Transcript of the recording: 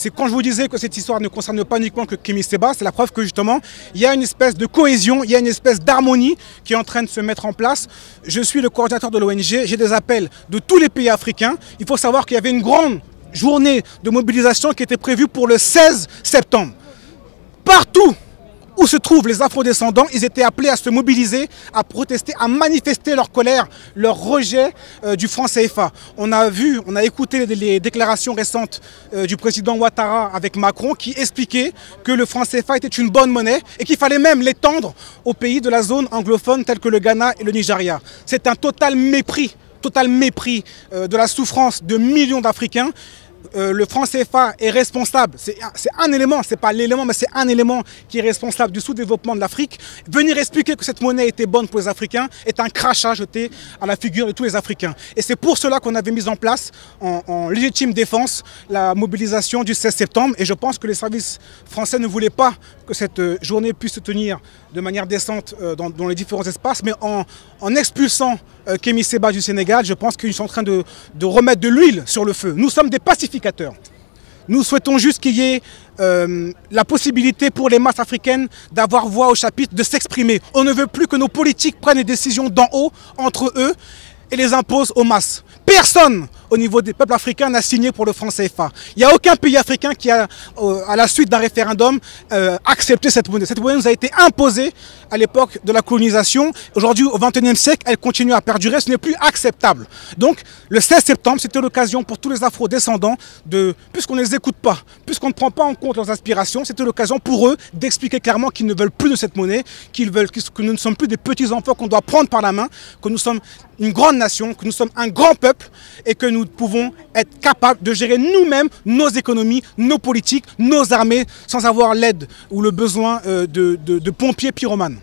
C'est quand je vous disais que cette histoire ne concerne pas uniquement que Kémy Séba, c'est la preuve que justement, il y a une espèce de cohésion, il y a une espèce d'harmonie qui est en train de se mettre en place. Je suis le coordinateur de l'ONG, j'ai des appels de tous les pays africains. Il faut savoir qu'il y avait une grande journée de mobilisation qui était prévue pour le 16 septembre. Partout où se trouvent les afrodescendants, ils étaient appelés à se mobiliser, à protester, à manifester leur colère, leur rejet du franc CFA. On a écouté les déclarations récentes du président Ouattara avec Macron qui expliquait que le franc CFA était une bonne monnaie et qu'il fallait même l'étendre aux pays de la zone anglophone tels que le Ghana et le Nigeria. C'est un total mépris de la souffrance de millions d'Africains. Le franc CFA est responsable, c'est un élément, c'est pas l'élément, mais c'est un élément qui est responsable du sous-développement de l'Afrique. Venir expliquer que cette monnaie était bonne pour les Africains est un crachat jeté à la figure de tous les Africains. Et c'est pour cela qu'on avait mis en place, en légitime défense, la mobilisation du 16 septembre. Et je pense que les services français ne voulaient pas que cette journée puisse se tenir de manière décente dans les différents espaces, mais en expulsant Kémy Séba du Sénégal, je pense qu'ils sont en train de remettre de l'huile sur le feu. Nous sommes des pacificateurs. Nous souhaitons juste qu'il y ait la possibilité pour les masses africaines d'avoir voix au chapitre, de s'exprimer. On ne veut plus que nos politiques prennent des décisions d'en haut, entre eux, et les imposent aux masses. Personne au niveau des peuples africains n'a signé pour le franc CFA. Il n'y a aucun pays africain qui a, à la suite d'un référendum, accepté cette monnaie. Cette monnaie nous a été imposée à l'époque de la colonisation. Aujourd'hui, au XXIe siècle, elle continue à perdurer. Ce n'est plus acceptable. Donc, le 16 septembre, c'était l'occasion pour tous les afro-descendants, puisqu'on ne les écoute pas, puisqu'on ne prend pas en compte leurs aspirations, c'était l'occasion pour eux d'expliquer clairement qu'ils ne veulent plus de cette monnaie, que nous ne sommes plus des petits enfants qu'on doit prendre par la main, que nous sommes une grande nation, que nous sommes un grand peuple et que nous pouvons être capables de gérer nous-mêmes nos économies, nos politiques, nos armées sans avoir l'aide ou le besoin de pompiers pyromanes.